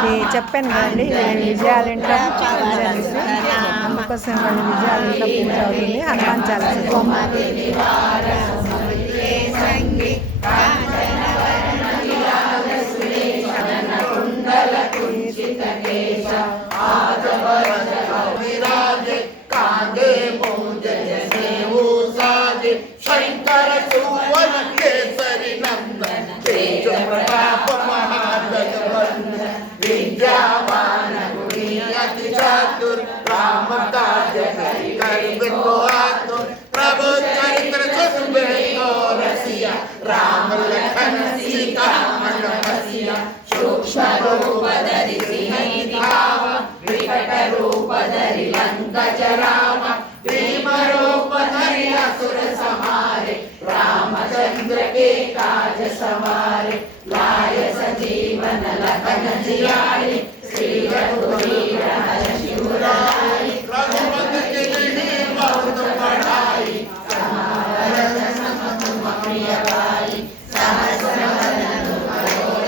ఇది చెప్పాను కదండి విజయాల ఇంట్లో అందుకోసం వాళ్ళు విజయాల ఇంట్లో పూజ అవుతుంది హనుమాన్ చాలీసా शंकर सुवन केसरी नंदन तेज प्रताप महाजगवंदन विद्यावान गुणी अति चातुर राम काज कर बिको आतुर प्रभु चरित्र सुनबे तो रसिया राम लखन सीता मन बसिया सूक्ष्म रूप धरि सिंह दिखाव विकट रूप धरि लंका जराव भीम रूप धरि असुर संहारे रामचंद्र के काज सवारे लाय सजीवन लखन जियाए श्री रघुवीर हर शिवराय रघुपति कीन्ही बहुत बड़ाई समावरत सम प्रिय भाई सहस्र वदन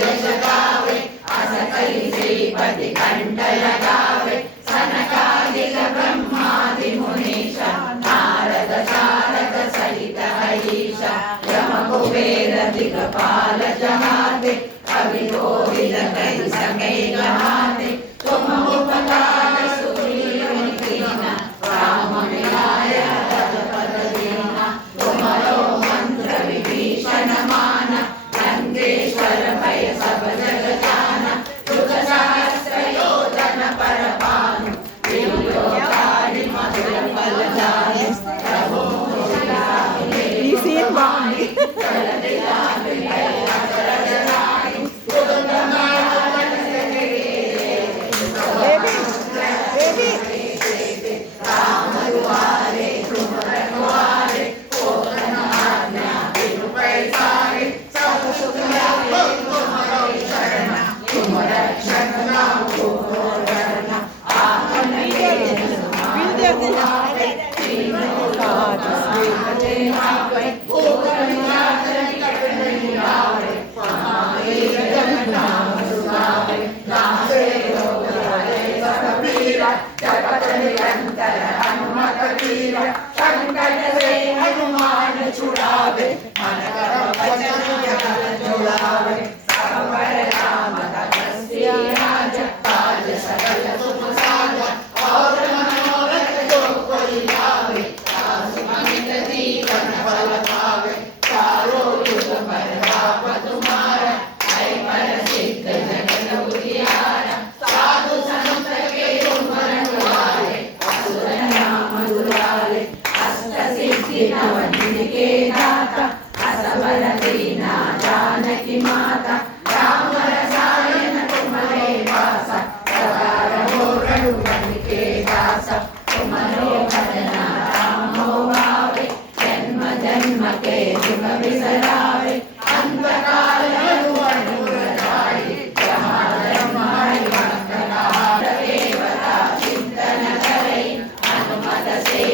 यश गावे अस कई श्रीपति कंठ लगावे सनकादिक ब्रह्मादि मुनीश नारद शारद सहित हरीश यम कुबेर दिक्पाल जहाते कवि कोविद कहि सके गहाते तुम उपकार सुग्रीव कीना राम मिलाय रघुपत दीना तुम्हारो मंत्र विभीषण माना लंकेश्वर भय सब जग जाना जुग सहस्र योजन पर पानु विलोकारि मधुर फल जाए प्रभु ఈ సీన్ బాగుంది हनुमान छुड़ावे मन करम वचन जुड़ावे सबर राम तपस्वी राज काज सकल सुख साजा और मनोरथ जो कोई लावे आसुमित जीवन फल पावे चारों युग प्रताप तुम्हारा है पर सिद्ध जगत उजियारा साधु संत के तुम रखवाले असुर नाम दुलारे अष्ट सिद्धि नवनिधि के दाता असबर दीना जानकी माता राम रसायन तुम्हारे पासा सदा रहो रघुपति के दासा तुम्हारो भजना राम हो आवे जन्म जन्म के दुख बिसरावे अंत काल रघुवर जाई जहाँ ब्रह्मांड देवता चिंतन करे हनुमत से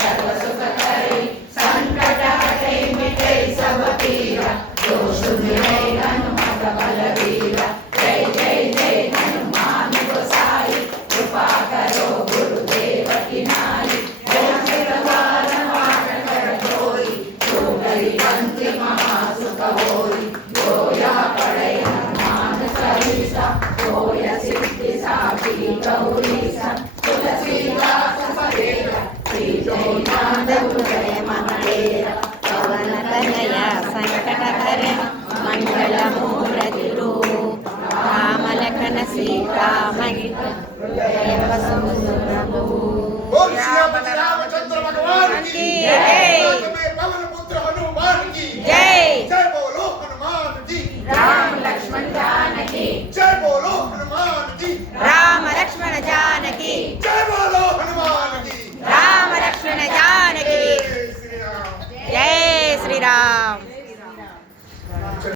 सर्व सुख करे संकट हटे मिटे सब पीरा जो सुमिरै हनुमत बलवीरा जय जय जय हनुमान गोसाई कृपा करो गुरुदेव की नाई जय कृपाल वाट कर जोई जो गरीबंति महासुख होई जोया पड़े हनुमान चालीसा जोया सिद्धि साखी गौरीसा तुलसीदास सदेवा श्री जयनाथ जय मनरेरा पवन तनया संकट हरण मंगल मूर्ति रूप राम लखन सीता मणि जय वसुंधरा